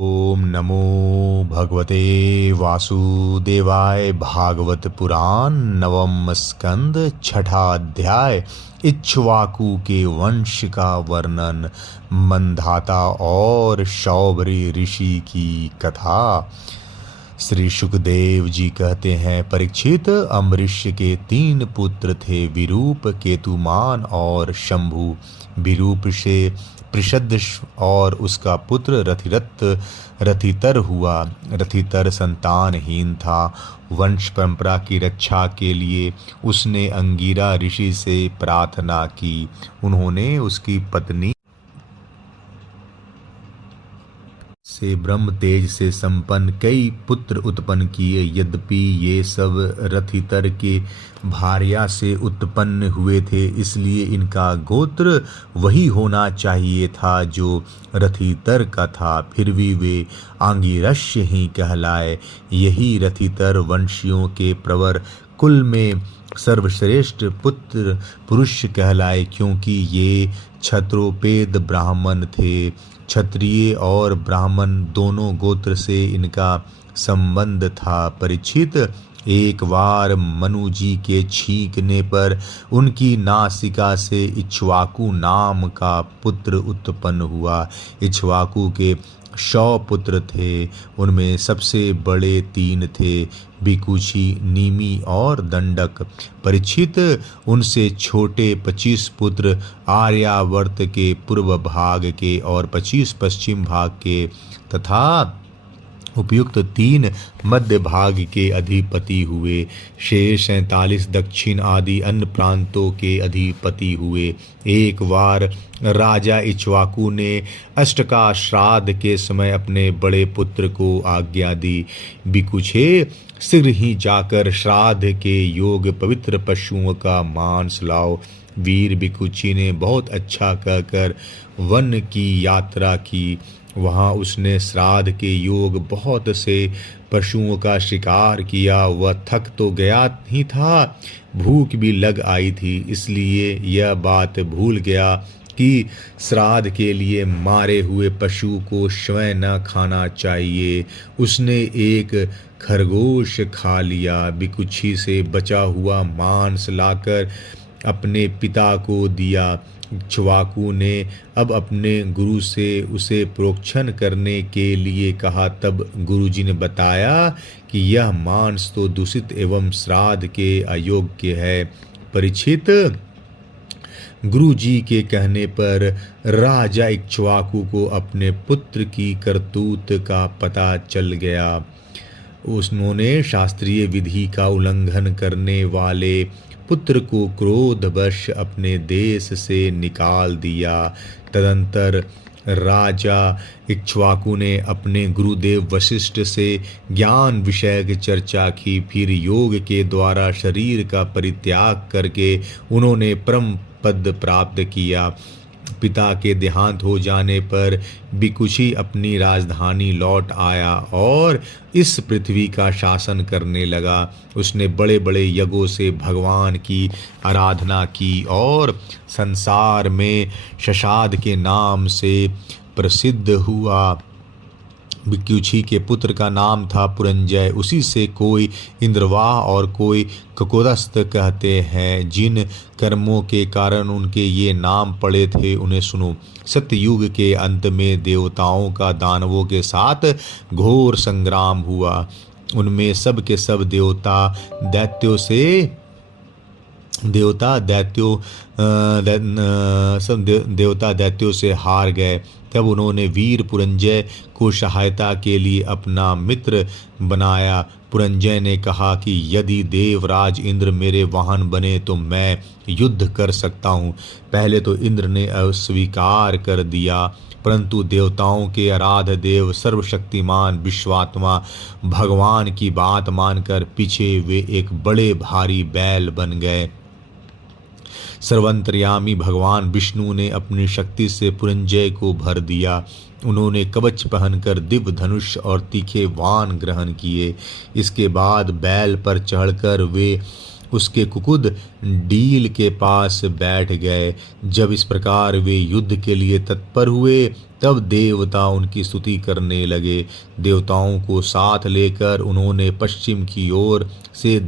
ओम नमो भगवते वासुदेवाय। भागवत पुराण नवम स्कंद छठा अध्याय। इक्ष्वाकु के वंश का वर्णन। मंधाता और शौबरी ऋषि की कथा। श्री सुखदेव जी कहते हैं, परीक्षित, अम्बरीश के 3 पुत्र थे, विरूप, केतुमान और शंभु। विरूप से पृषद और उसका पुत्र रथितर हुआ। रथितर संतानहीन था। वंश परंपरा की रक्षा के लिए उसने अंगिरा ऋषि से प्रार्थना की। उन्होंने उसकी पत्नी से ब्रह्म तेज से संपन्न कई पुत्र उत्पन्न किए। यद्यपि ये सब रथितर के भार्या से उत्पन्न हुए थे, इसलिए इनका गोत्र वही होना चाहिए था जो रथितर का था। फिर भी वे आंगिरस्य ही कहलाए। यही रथितर वंशियों के प्रवर कुल में सर्वश्रेष्ठ पुत्र पुरुष कहलाए, क्योंकि ये क्षत्रोपेद ब्राह्मण थे। क्षत्रिय और ब्राह्मण दोनों गोत्र से इनका संबंध था। परीक्षित, एक बार मनु जी के छींकने पर उनकी नासिका से इक्ष्वाकु नाम का पुत्र उत्पन्न हुआ। इक्ष्वाकु के 100 पुत्र थे। उनमें सबसे बड़े 3 थे, बिकुची, नीमी और दंडक। परीक्षित, उनसे छोटे 25 पुत्र आर्यावर्त के पूर्व भाग के और 25 पश्चिम भाग के तथा उपयुक्त 3 मध्य भाग के अधिपति हुए। शेष 47 दक्षिण आदि अन्य प्रांतों के अधिपति हुए। एक बार राजा इक्ष्वाकु ने अष्टका श्राद्ध के समय अपने बड़े पुत्र को आज्ञा दी, बिकुछे, शीघ्र ही जाकर श्राद्ध के योग पवित्र पशुओं का मांस लाओ। वीर बिकुची ने बहुत अच्छा कहकर वन की यात्रा की। वहाँ उसने श्राद्ध के योग बहुत से पशुओं का शिकार किया। वह थक तो गया ही था, भूख भी लग आई थी, इसलिए यह बात भूल गया कि श्राद्ध के लिए मारे हुए पशु को स्वयं न खाना चाहिए। उसने एक खरगोश खा लिया। बिकुच्छी से बचा हुआ मांस लाकर अपने पिता को दिया। इक्ष्वाकु ने अब अपने गुरु से उसे प्रोक्षण करने के लिए कहा। तब गुरुजी ने बताया कि यह मांस तो दूषित एवं श्राद्ध के अयोग्य है। परीक्षित, गुरु जी के कहने पर राजा इक्ष्वाकु को अपने पुत्र की करतूत का पता चल गया। उन्होंने शास्त्रीय विधि का उल्लंघन करने वाले पुत्र को क्रोधवश अपने देश से निकाल दिया। तदंतर राजा इक्ष्वाकु ने अपने गुरुदेव वशिष्ठ से ज्ञान विषयक चर्चा की। फिर योग के द्वारा शरीर का परित्याग करके उन्होंने परम पद प्राप्त किया। पिता के देहांत हो जाने पर बिकुची अपनी राजधानी लौट आया और इस पृथ्वी का शासन करने लगा। उसने बड़े बड़े यज्ञों से भगवान की आराधना की और संसार में शशाद के नाम से प्रसिद्ध हुआ। बिकुची के पुत्र का नाम था पुरंजय। उसी से कोई इंद्रवाह और कोई ककोदस्त कहते हैं। जिन कर्मों के कारण उनके ये नाम पड़े थे उन्हें सुनो। सत्ययुग के अंत में देवताओं का दानवों के साथ घोर संग्राम हुआ। उनमें सब के सब देवता दैत्यों से हार गए। तब उन्होंने वीर पुरंजय को सहायता के लिए अपना मित्र बनाया। पुरंजय ने कहा कि यदि देवराज इंद्र मेरे वाहन बने तो मैं युद्ध कर सकता हूँ। पहले तो इंद्र ने अस्वीकार कर दिया, परंतु देवताओं के आराध्य देव सर्वशक्तिमान विश्वात्मा भगवान की बात मानकर पीछे वे एक बड़े भारी बैल बन गए। सर्वंतर्यामी भगवान विष्णु ने अपनी शक्ति से पुरंजय को भर दिया। उन्होंने कवच पहनकर दिव्य धनुष और तीखे बाण ग्रहण किए। इसके बाद बैल पर चढ़कर वे उसके कुकुद डील के पास बैठ गए। जब इस प्रकार वे युद्ध के लिए तत्पर हुए, तब देवता उनकी स्तुति करने लगे। देवताओं को साथ लेकर उन्होंने पश्चिम की ओर से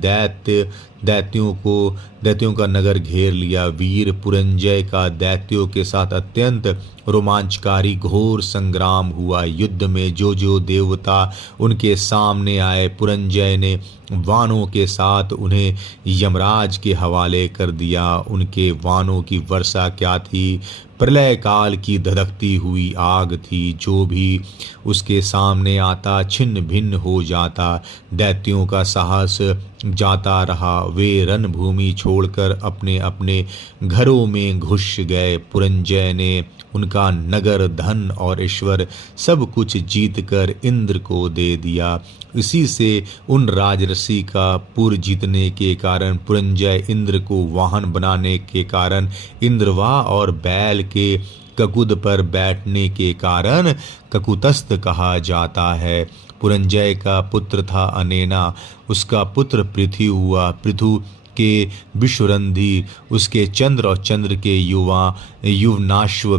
दैत्यों का नगर घेर लिया। वीर पुरंजय का दैत्यों के साथ अत्यंत रोमांचकारी घोर संग्राम हुआ। युद्ध में जो जो देवता उनके सामने आए, पुरंजय ने वानों के साथ उन्हें यमराज के हवाले कर दिया। उनके वानों की वर्षा क्या थी, प्रलय काल की धधकती हुई आग थी। जो भी उसके सामने आता छिन्न भिन्न हो जाता। दैत्यों का साहस जाता रहा। वे रणभूमि छोड़कर अपने अपने घरों में घुस गए। पुरंजय ने उनका नगर, धन और ईश्वर सब कुछ जीतकर इंद्र को दे दिया। इसी से उन राजर्षि का पुर जीतने के कारण, पुरंजय इंद्र को वाहन बनाने के कारण, इंद्रवा और बैल के ककुद पर बैठने के कारण ककुतस्थ कहा जाता है। पुरंजय का पुत्र था अनेना, उसका पुत्र पृथु हुआ। पृथु के विश्वरंधी उसके चंद्र और चंद्र के युवनाश्व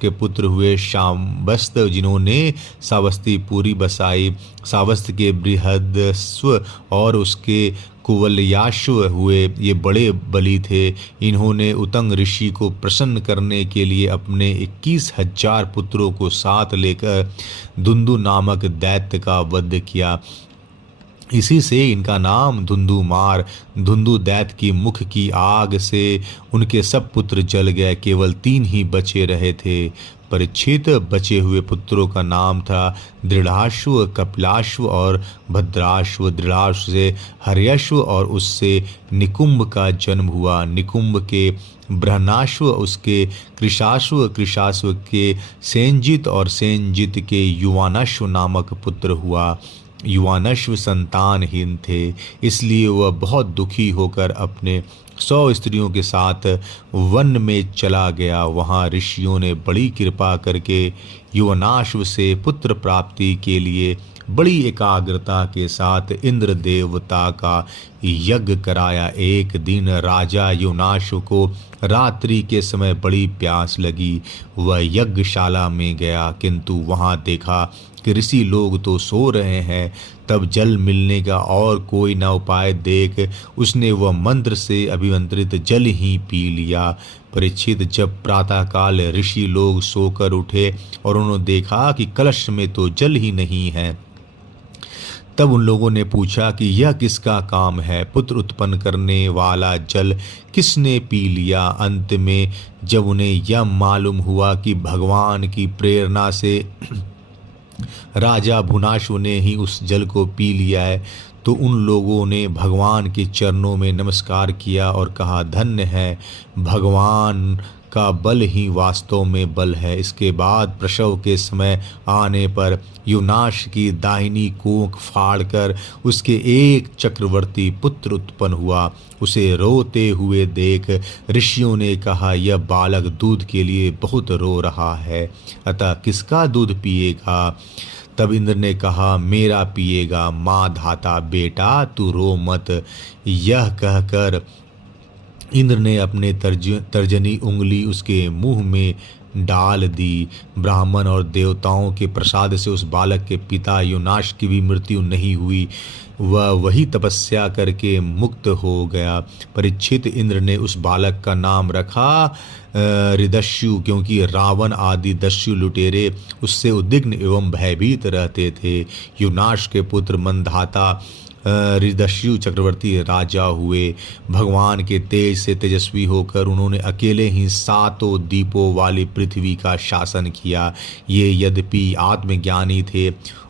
के पुत्र हुए शावस्त, जिन्होंने सावस्तीपुरी बसाई। सावस्त के बृहदस्व और उसके कुवलयाश्व हुए। ये बड़े बली थे। इन्होंने उतंग ऋषि को प्रसन्न करने के लिए अपने 21,000 पुत्रों को साथ लेकर धुंधु नामक दैत्य का वध किया। इसी से इनका नाम धुंधुमार। धुंधु दैत्य की मुख की आग से उनके सब पुत्र जल गए, केवल 3 ही बचे रहे थे। परीक्षित बचे हुए पुत्रों का नाम था दृढ़ाश्व, कपिलाश्व और भद्राश्व। दृढ़ाश्व से हर्यश्व और उससे निकुंभ का जन्म हुआ। निकुंभ के ब्रह्नाश्व, उसके कृशाश्व, कृशाश्व के सेनजित और सेनजित के युवानश्व नामक पुत्र हुआ। युवानश्व संतानहीन थे, इसलिए वह बहुत दुखी होकर अपने 100 स्त्रियों के साथ वन में चला गया। वहाँ ऋषियों ने बड़ी कृपा करके युवनाश्व से पुत्र प्राप्ति के लिए बड़ी एकाग्रता के साथ इंद्र देवता का यज्ञ कराया। एक दिन राजा युवनाश्व को रात्रि के समय बड़ी प्यास लगी। वह यज्ञशाला में गया, किंतु वहां देखा कि ऋषि लोग तो सो रहे हैं। तब जल मिलने का और कोई न उपाय देख उसने वह मंत्र से अभिमंत्रित जल ही पी लिया। परीक्षित जब प्रातःकाल ऋषि लोग सोकर उठे और उन्होंने देखा कि कलश में तो जल ही नहीं है, तब उन लोगों ने पूछा कि यह किसका काम है, पुत्र उत्पन्न करने वाला जल किसने पी लिया। अंत में जब उन्हें यह मालूम हुआ कि भगवान की प्रेरणा से राजा भुनाशु ने ही उस जल को पी लिया है, तो उन लोगों ने भगवान के चरणों में नमस्कार किया और कहा, धन्य है, भगवान का बल ही वास्तव में बल है। इसके बाद प्रसव के समय आने पर युवनाश की दाहिनी कोख फाड़कर उसके एक चक्रवर्ती पुत्र उत्पन्न हुआ। उसे रोते हुए देख ऋषियों ने कहा, यह बालक दूध के लिए बहुत रो रहा है, अतः किसका दूध पिएगा। तब इंद्र ने कहा, मेरा पिएगा। माँ धाता, बेटा तू रो मत। यह कहकर इंद्र ने अपने तर्जनी उंगली उसके मुंह में डाल दी। ब्राह्मण और देवताओं के प्रसाद से उस बालक के पिता युवनाश की भी मृत्यु नहीं हुई। वह वही तपस्या करके मुक्त हो गया। परीक्षित, इंद्र ने उस बालक का नाम रखा हृदस्यु, क्योंकि रावण आदि दस्यु लुटेरे उससे उद्विग्न एवं भयभीत रहते थे। युवनाश के पुत्र मंधाता हृदस्यु चक्रवर्ती राजा हुए। भगवान के तेज से तेजस्वी होकर उन्होंने अकेले ही 7 दीपों वाली पृथ्वी का शासन किया। ये यद्यपि आत्मज्ञानी थे,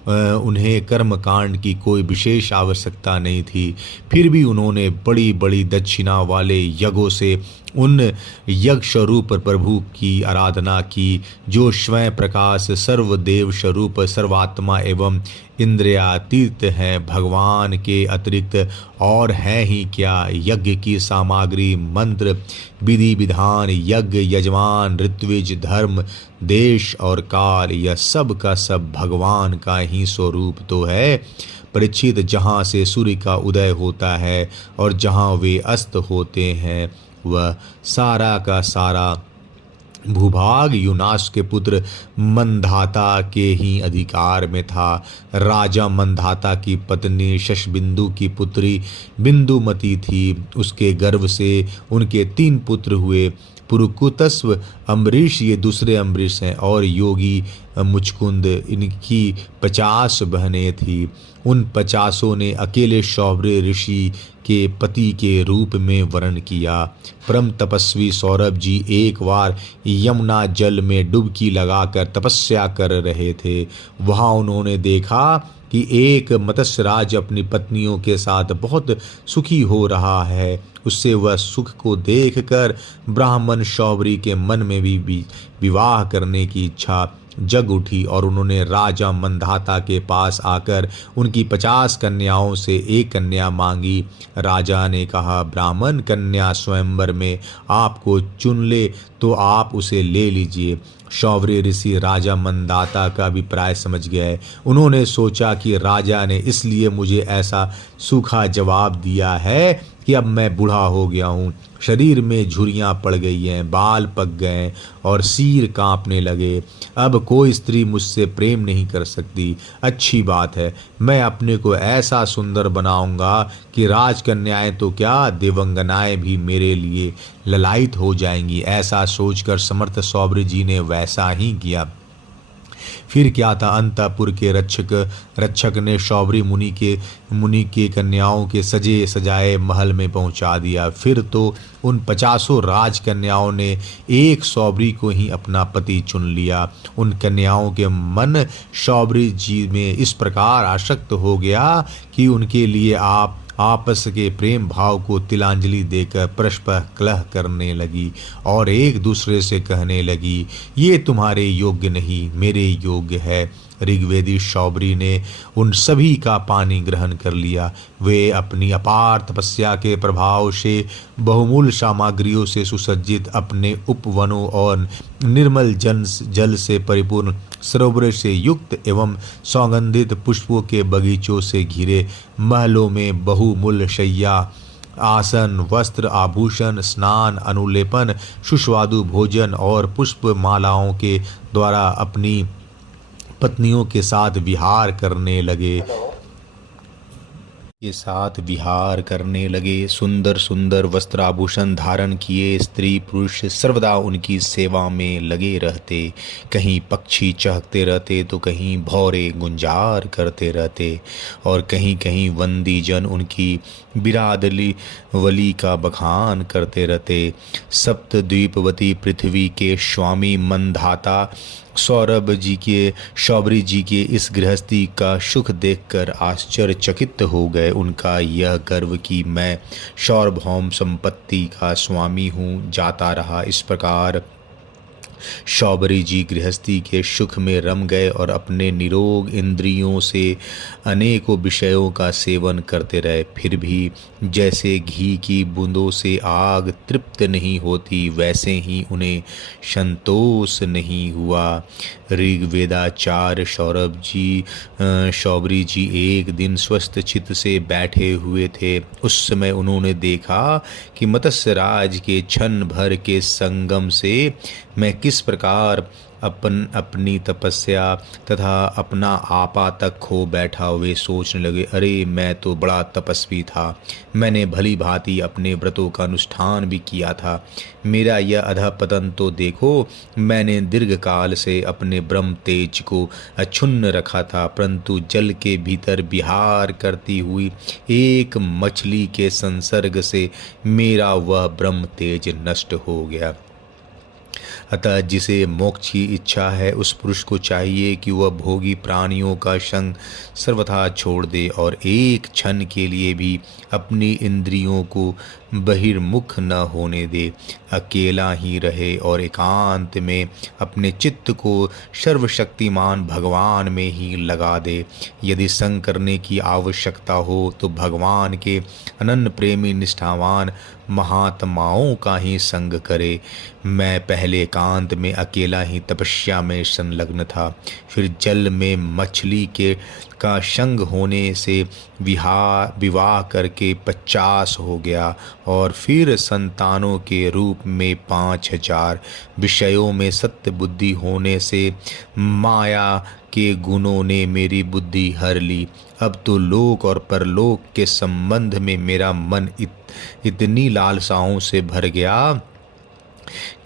उन्हें कर्मकांड की कोई विशेष आवश्यकता नहीं थी, फिर भी उन्होंने बड़ी बड़ी दक्षिणा वाले यज्ञों से उन यज्ञ स्वरूप प्रभु की आराधना की, जो स्वयं प्रकाश सर्वदेव स्वरूप सर्वात्मा एवं इंद्रियातीत हैं। भगवान के अतिरिक्त और है ही क्या। यज्ञ की सामग्री, मंत्र, विधि विधान, यज्ञ यजमान, ऋत्विज, धर्म, देश और काल, यह सब का सब भगवान का ही स्वरूप तो है। परीक्षित, जहाँ से सूर्य का उदय होता है और जहाँ वे अस्त होते हैं, वह सारा का सारा भूभाग युनास के पुत्र मंधाता के ही अधिकार में था। राजा मंधाता की पत्नी शशबिंदु की पुत्री बिंदुमती थी। उसके गर्भ से उनके 3 पुत्र हुए। पुरुकुतस्व, अम्बरीश, ये दूसरे अम्बरीश हैं, और योगी मुचकुंद, इनकी 50 बहनें थीं। उन 50 ने अकेले सौभ्य ऋषि के पति के रूप में वर्ण किया। परम तपस्वी सौरभ जी एक बार यमुना जल में डुबकी लगाकर तपस्या कर रहे थे। वहां उन्होंने देखा कि एक मत्स्यराज अपनी पत्नियों के साथ बहुत सुखी हो रहा है। उससे वह सुख को देखकर ब्राह्मण शौबरी के मन में भी विवाह करने की इच्छा जग उठी, और उन्होंने राजा मंधाता के पास आकर उनकी 50 कन्याओं से एक कन्या मांगी। राजा ने कहा, ब्राह्मण कन्या स्वयंवर में आपको चुन ले तो आप उसे ले लीजिए। शौर्य ऋषि राजा मंदाता का अभिप्राय समझ गए। उन्होंने सोचा कि राजा ने इसलिए मुझे ऐसा सूखा जवाब दिया है कि अब मैं बूढ़ा हो गया हूँ, शरीर में झुर्रियाँ पड़ गई हैं, बाल पक गए और सिर कांपने लगे। अब कोई स्त्री मुझसे प्रेम नहीं कर सकती। अच्छी बात है, मैं अपने को ऐसा सुंदर बनाऊंगा कि राजकन्याएं तो क्या, देवंगनाएं भी मेरे लिए ललायित हो जाएंगी। ऐसा सोचकर समर्थ सौभ्य जी ने वैसा ही किया। फिर क्या था, अंतपुर के रक्षक ने शौभरी मुनि के कन्याओं के सजे सजाए महल में पहुंचा दिया। फिर तो उन 50 राजकन्याओं ने एक शौभरी को ही अपना पति चुन लिया। उन कन्याओं के मन शौभरी जी में इस प्रकार आसक्त हो गया कि उनके लिए आपस के प्रेम भाव को तिलांजलि देकर परस्पर कलह करने लगी और एक दूसरे से कहने लगी, ये तुम्हारे योग्य नहीं, मेरे योग्य है। ऋग्वेदी शौभरी ने उन सभी का पानी ग्रहण कर लिया। वे अपनी अपार तपस्या के प्रभाव से बहुमूल्य सामग्रियों से सुसज्जित अपने उपवनों और निर्मल जल से परिपूर्ण सरोवर से युक्त एवं सौगंधित पुष्पों के बगीचों से घिरे महलों में बहुमूल्य शैया, आसन, वस्त्र, आभूषण, स्नान, अनुलेपन, सुस्वादु भोजन और पुष्प मालाओं के द्वारा अपनी पत्नियों के साथ विहार करने लगे। सुंदर सुंदर वस्त्राभूषण धारण किए स्त्री पुरुष सर्वदा उनकी सेवा में लगे रहते। कहीं पक्षी चहकते रहते तो कहीं भौरे गुंजार करते रहते और कहीं कहीं वंदी जन उनकी बिरादरी का बखान करते रहते। सप्तद्वीपवती पृथ्वी के स्वामी मंधाता शौभरी जी के इस गृहस्थी का सुख देखकर आश्चर्यचकित हो गए। उनका यह गर्व कि मैं सार्वभौम संपत्ति का स्वामी हूँ जाता रहा। इस प्रकार शौभरी जी गृहस्थी के सुख में रम गए और अपने निरोग इंद्रियों से अनेकों विषयों का सेवन करते रहे। फिर भी जैसे घी की बूंदों से आग तृप्त नहीं होती, वैसे ही उन्हें संतोष नहीं हुआ। ऋग्वेदाचार्य शौभरी जी एक दिन स्वस्थ चित्त से बैठे हुए थे। उस समय उन्होंने देखा कि मत्स्यराज के क्षण भर के संगम से मैं किस प्रकार अपनी तपस्या तथा अपना आपा तक खो बैठा। वे सोचने लगे, अरे मैं तो बड़ा तपस्वी था, मैंने भली भांति अपने व्रतों का अनुष्ठान भी किया था। मेरा यह अधःपतन तो देखो, मैंने दीर्घ काल से अपने ब्रह्म तेज को अक्षुण्ण रखा था, परंतु जल के भीतर विहार करती हुई एक मछली के संसर्ग से मेरा वह ब्रह्म तेज नष्ट हो गया। अतः जिसे मोक्ष की इच्छा है उस पुरुष को चाहिए कि वह भोगी प्राणियों का संग सर्वथा छोड़ दे और एक क्षण के लिए भी अपनी इंद्रियों को बहिर्मुख न होने दे, अकेला ही रहे और एकांत में अपने चित्त को सर्वशक्तिमान भगवान में ही लगा दे। यदि संग करने की आवश्यकता हो तो भगवान के अनन्य प्रेमी निष्ठावान महात्माओं का ही संग करे। मैं पहले एकांत में अकेला ही तपस्या में संलग्न था, फिर जल में मछली के का संग होने से विवाह करके 50 हो गया, और फिर संतानों के रूप में 5000। विषयों में सत्य बुद्धि होने से माया के गुणों ने मेरी बुद्धि हर ली। अब तो लोक और परलोक के संबंध में मेरा मन इतनी लालसाओं से भर गया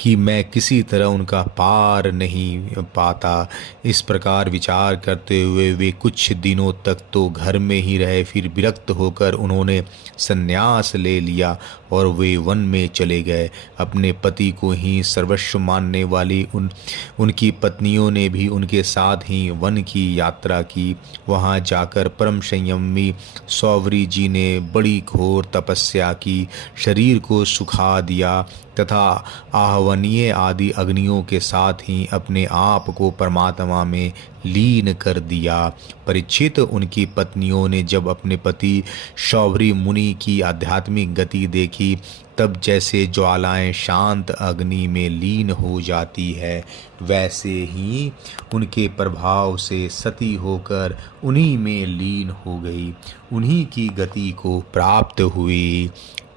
कि मैं किसी तरह उनका पार नहीं पाता। इस प्रकार विचार करते हुए वे कुछ दिनों तक तो घर में ही रहे, फिर विरक्त होकर उन्होंने संन्यास ले लिया और वे वन में चले गए। अपने पति को ही सर्वस्व मानने वाली उनकी पत्नियों ने भी उनके साथ ही वन की यात्रा की। वहाँ जाकर परम संयमी सौवरी जी ने बड़ी घोर तपस्या की, शरीर को सुखा दिया तथा आहवनीय आदि अग्नियों के साथ ही अपने आप को परमात्मा में लीन कर दिया। परीक्षित, उनकी पत्नियों ने जब अपने पति शौवरी मुनि की आध्यात्मिक गति देखी, तब जैसे ज्वालाएं शांत अग्नि में लीन हो जाती है, वैसे ही उनके प्रभाव से सती होकर उन्हीं में लीन हो गई, उन्हीं की गति को प्राप्त हुई।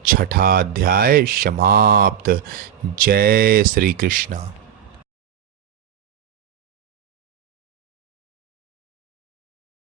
6ठा अध्याय समाप्त। जय श्री कृष्ण।